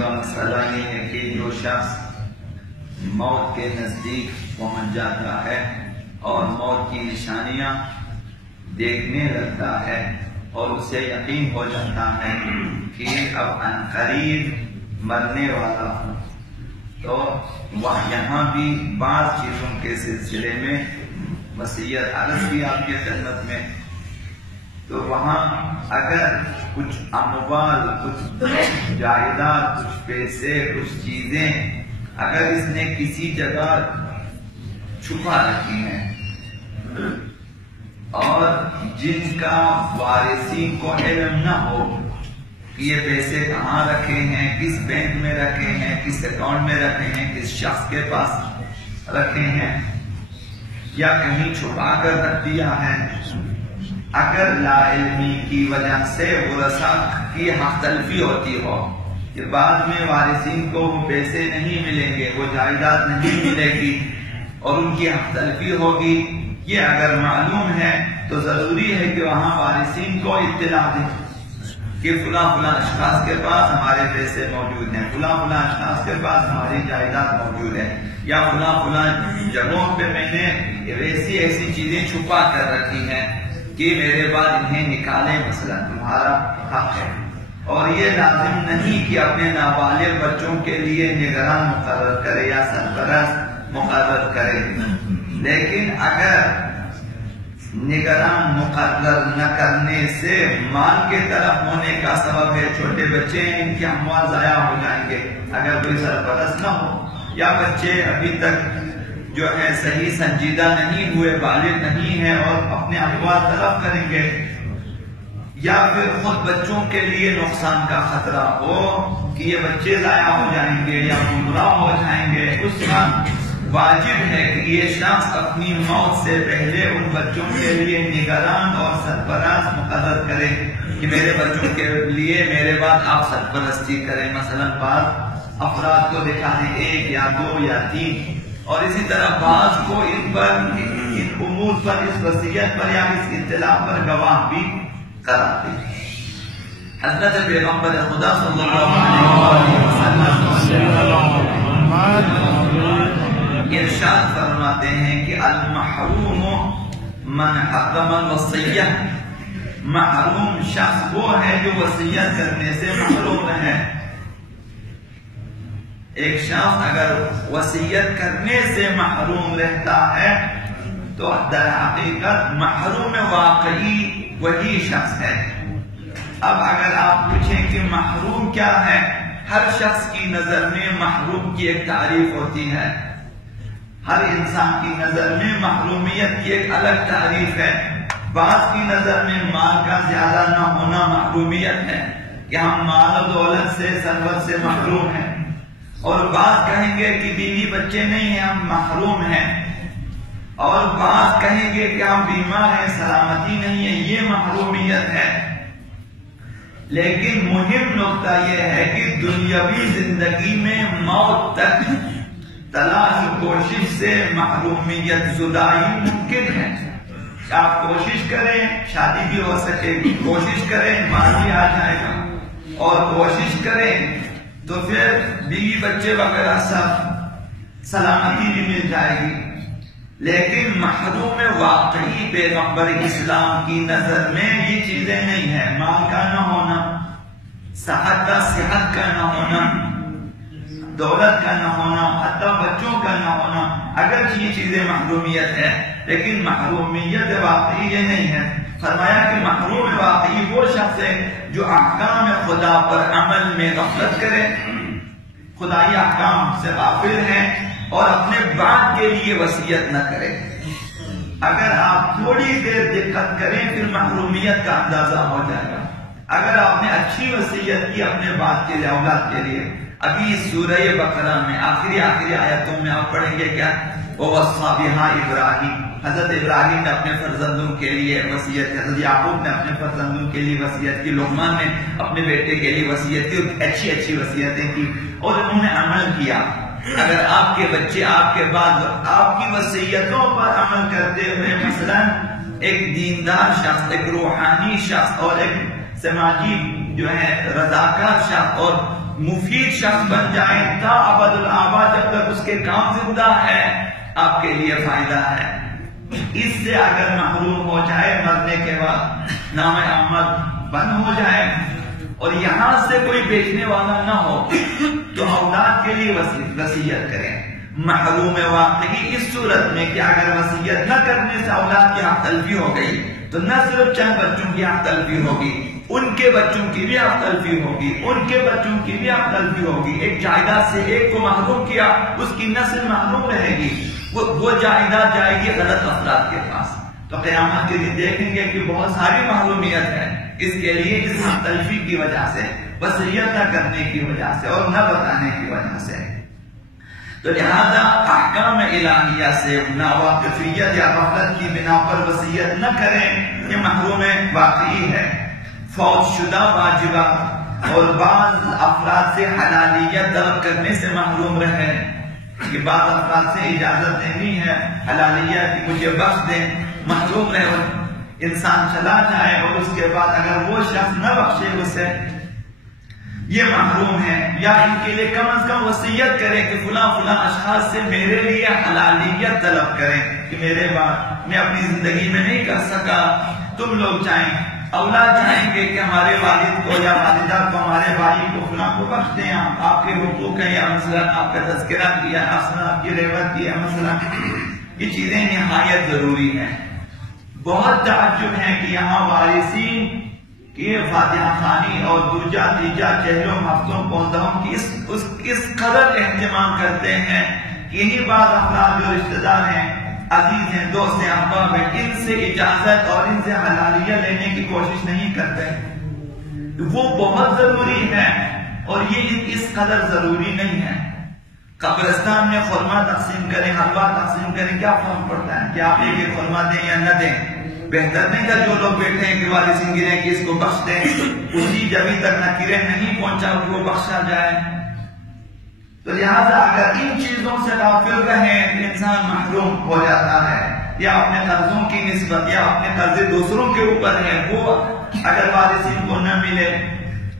کا مسئلہ یہ ہے کہ جو شخص موت کے نزدیک پہنچ جاتا ہے اور موت کی نشانیاں دیکھنے لگتا ہے اور اسے یقین ہو جاتا ہے کہ اب عنقریب مرنے والا ہوں، تو وہ یہاں بھی بعض چیزوں کے سلسلے میں وصیت عرض بھی آپ کی خدمت میں، تو وہاں اگر کچھ اموال، کچھ جائیداد، کچھ پیسے، کچھ چیزیں اگر اس نے کسی جگہ چھپا رکھی ہیں اور جن کا وارثین کو علم نہ ہو کہ یہ پیسے کہاں رکھے ہیں، کس بینک میں رکھے ہیں، کس اکاؤنٹ میں رکھے ہیں، کس شخص کے پاس رکھے ہیں یا کہیں چھپا کر رکھ دیا ہے، اگر لا علمی کی وجہ سے ورثہ کی حق تلفی ہوتی ہو کہ بعد میں وارثین کو وہ پیسے نہیں ملیں گے، وہ جائیداد نہیں ملے گی اور ان کی حق تلفی ہوگی، یہ اگر معلوم ہے تو ضروری ہے کہ وہاں وارثین کو اطلاع دیں کہ فلاں فلاں اشخاص کے پاس ہمارے پیسے موجود ہیں، فلاں فلاں اشخاص کے پاس ہماری جائیداد موجود ہے، یا فلاں فلاں جگہوں پہ میں نے ایسی چیزیں چھپا کر رکھی ہیں کہ میرے بعد انہیں نکالیں، مثلا تمہارا حق ہے۔ اور یہ لازم نہیں کہ اپنے نابالغ بچوں کے لیے نگران مقرر کرے یا سرپرست مقرر کرے، لیکن اگر نگران مقرر نہ کرنے سے مال کے طرف ہونے کا سبب ہے، چھوٹے بچے ہیں ان کے اموال ضائع ہو جائیں گے اگر کوئی سرپرست نہ ہو، یا بچے ابھی تک جو ہے صحیح سنجیدہ نہیں ہوئے، بالغ نہیں ہیں اور اپنے اموال طلب کریں گے، یا پھر خود بچوں کے لیے نقصان کا خطرہ ہو کہ یہ بچے ضائع ہو جائیں گے یا گمراہ ہو جائیں گے، اس کا واجب ہے کہ یہ شخص اپنی موت سے پہلے ان بچوں کے لیے نگران اور سرپرست مقرر کرے کہ میرے بچوں کے لیے میرے بعد آپ سرپرستی کریں، مثلا بعض افراد کو دکھا دیں 1 یا 2 یا 3، اور اسی طرح بعض کو ان امور پر، اس وصیت پر یا اس اطلاع پر گواہ بھی کراتے ہیں۔ حضرت پیغمبر خدا صلی اللہ علیہ وسلم ارشاد فرماتے ہیں کہ المحروم من حرم الوصیہ، محروم شخص وہ ہے جو وصیت کرنے سے محروم ہے۔ ایک شخص اگر وصیت کرنے سے محروم رہتا ہے تو در حقیقت محروم واقعی وہی شخص ہے۔ اب اگر آپ پوچھیں کہ محروم کیا ہے، ہر شخص کی نظر میں محروم کی ایک تعریف ہوتی ہے، ہر انسان کی نظر میں محرومیت کی ایک الگ تعریف ہے۔ بعض کی نظر میں مال کا زیادہ نہ ہونا محرومیت ہے کہ ہم مال و دولت سے، ثروت سے محروم ہیں، اور بعض کہیں گے کہ بیوی بچے نہیں ہیں ہم محروم ہیں، اور بعض کہیں گے کہ ہم بیمار ہیں، سلامتی نہیں ہے، یہ محرومیت ہے۔ لیکن مہم نقطہ یہ ہے کہ دنیاوی زندگی میں موت تک تلاش و کوشش سے محرومیت زدائی ممکن ہے۔ آپ کوشش کریں شادی بھی ہو سکے گی، کوشش کریں مال بھی آ جائے گا، اور کوشش کریں تو پھر بیوی بچے وغیرہ سب سلامتی بھی مل جائے گی، لیکن محروم واقعی پیغمبر اسلام کی نظر میں یہ چیزیں نہیں ہیں، مال کا نہ ہونا، صحت کا نہ ہونا، دولت کا نہ ہونا، حتی بچوں کا نہ ہونا، اگرچہ یہ چیزیں محرومیت ہے لیکن محرومیت واقعی یہ نہیں ہے۔ فرمایا کہ محروم واقعی وہ شخص ہے جو احکام خدا پر عمل میں غفلت کرے، خدائی احکام سے غافل ہے اور اپنے بعد کے لیے وصیت نہ کرے۔ اگر آپ تھوڑی دیر دقت کریں پھر محرومیت کا اندازہ ہو جائے گا۔ اگر آپ نے اچھی وصیت کی اپنے بعد کے لیے، اولاد کے لیے، ابھی سورہ بقرہ میں آخری آیتوں میں آپ پڑھیں گے کیا، وَوَصَّىٰ بِهَا إِبْرَاهِيمُ، حضرت ابراہیم نے اپنے فرزندوں کے لیے وصیت کی، حضرت یعقوب نے اپنے فرزندوں کے لیے وصیت کی، لقمان نے اپنے بیٹے کے لیے وصیت کی، اچھی وصیتیں کی اور انہوں نے عمل کیا۔ اگر آپ کے بچے آپ کے بعد آپ کی وصیتوں پر عمل کرتے ہوئے مثلا ایک دیندار شخص، ایک روحانی شخص اور ایک سماجی جو ہے رضاکار شخص اور مفید شخص بن جائیں تا ابد الآباد، جب تک اس کے کام زندہ ہے آپ کے لیے فائدہ ہے۔ اس سے اگر محروم ہو جائے مرنے کے بعد، نام احمد بند ہو جائے اور یہاں سے کوئی بیچنے والا نہ ہو تو اولاد کے لیے وصیت کریں۔ محروم واقعی اس صورت میں کہ اگر وصیت نہ کرنے سے اولاد کی حق تلفی ہو گئی تو نہ صرف چند بچوں کی حق تلفی ہوگی، ان کے بچوں کی بھی حق تلفی ہوگی، ان کے بچوں کی بھی حق تلفی ہوگی۔ ایک جائیداد سے ایک کو محروم کیا، اس کی نسل محروم رہے گی، وہ جائیداد جائے گی غلط افراد کے پاس۔ تو قیامت کے دن دیکھیں گے کہ بہت ساری محرومیت ہے، اس کے لیے اس حق تلفی کی وجہ سے، وصیت نہ کرنے کی وجہ سے اور نہ بتانے کی وجہ سے۔ تو لہذا احکام الہیہ سے ناواقفیت یا غفلت کی بنا پر وصیت نہ کریں، یہ محروم واقعی ہے۔ فوت شدہ واجبات اور بعض افراد سے حلالیت طلب کرنے سے محروم رہے، کہ بعض افراد سے اجازت دینی ہے حلالیت کہ مجھے بخش دیں، محروم رہے، انسان چلا جائے اور اس کے بعد اگر وہ شخص نہ بخشے اسے، یہ محروم ہے۔ یا ان کے لیے کم از کم وصیت کریں کہ فلاں فلاں اشخاص سے میرے لیے حلالیت طلب کریں کہ میرے بعد میں اپنی زندگی میں نہیں کر سکا، تم لوگ چاہیں، اولاد چاہیں گے کہ ہمارے والد کو یا والدہ کو، ہمارے بھائی کو فلاں کو بخش دیں، آپ کے حقوق ہیں یا مثلا آپ کا تذکرہ کیا، مثلا آپ کی رحمت کیا، مثلا یہ چیزیں نہایت ضروری ہیں۔ بہت تعجب ہے کہ یہاں وارثین کہ فاتحہ خوانی اور دوجا تیجا چہلوں ہفتوں پوندہوں کی اس قدر اہتمام کرتے ہیں کہ یہی بعض افراد جو رشتہ دار ہیں، عزیز ہیں، دوست ہیں، احباب ہیں، ان سے اجازت اور ان سے حلالیہ لینے کی کوشش نہیں کرتے۔ وہ بہت ضروری ہے اور یہ اس قدر ضروری نہیں ہے۔ قبرستان میں خرما تقسیم کریں، حلوہ تقسیم کریں، کیا فرق پڑتا ہے کہ آپ ایک خرما دیں یا نہ دیں؟ بہتر نہیں تھا جو لوگ بیٹھے ہیں کہ وارثین گریں کہ اس کو بخش دیں، اسی جبھی تک نکیریں نہیں پہنچا کہ وہ بخشا جائے۔ تو لہذا اگر ان چیزوں سے غافل رہیں تو انسان محروم ہو جاتا ہے، یا اپنے قرضوں کی نسبت یا اپنے قرضے دوسروں کے اوپر ہیں، وہ اگر وارثین کو نہ ملے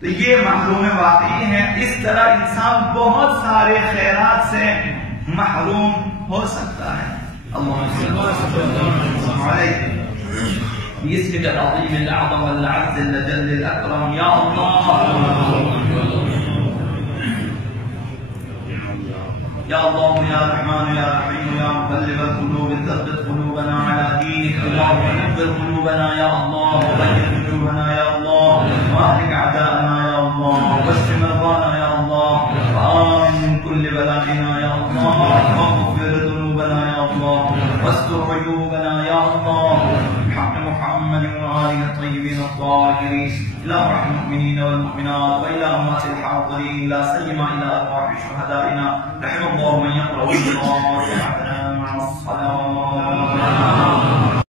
تو یہ محروم واقعی ہے۔ اس طرح انسان بہت سارے خیرات سے محروم ہو سکتا ہے۔ اللہم صلی اللہ علیہ باسمك العظيم الأعظم الأعز الجل الأكرم يا الله يا الله يا رحمن يا رحيم يا مقلب القلوب ثبت قلوبنا على دينك اللهم نور قلوبنا يا الله وبيض وجوهنا يا الله واهلك أعداءنا يا الله واشف مرضانا يا الله وآمن كل بلائنا يا الله واغفر ذنوبنا يا الله واستر عيوبنا يا الله بحق محمد وآله الطيبين الطاهرين إلى أرواح المؤمنين والمؤمنات وإلى أموات الحاضرين لا سيما إلى أرواح شهدائنا رحم الله من يقرأ القرآن مع الصلاة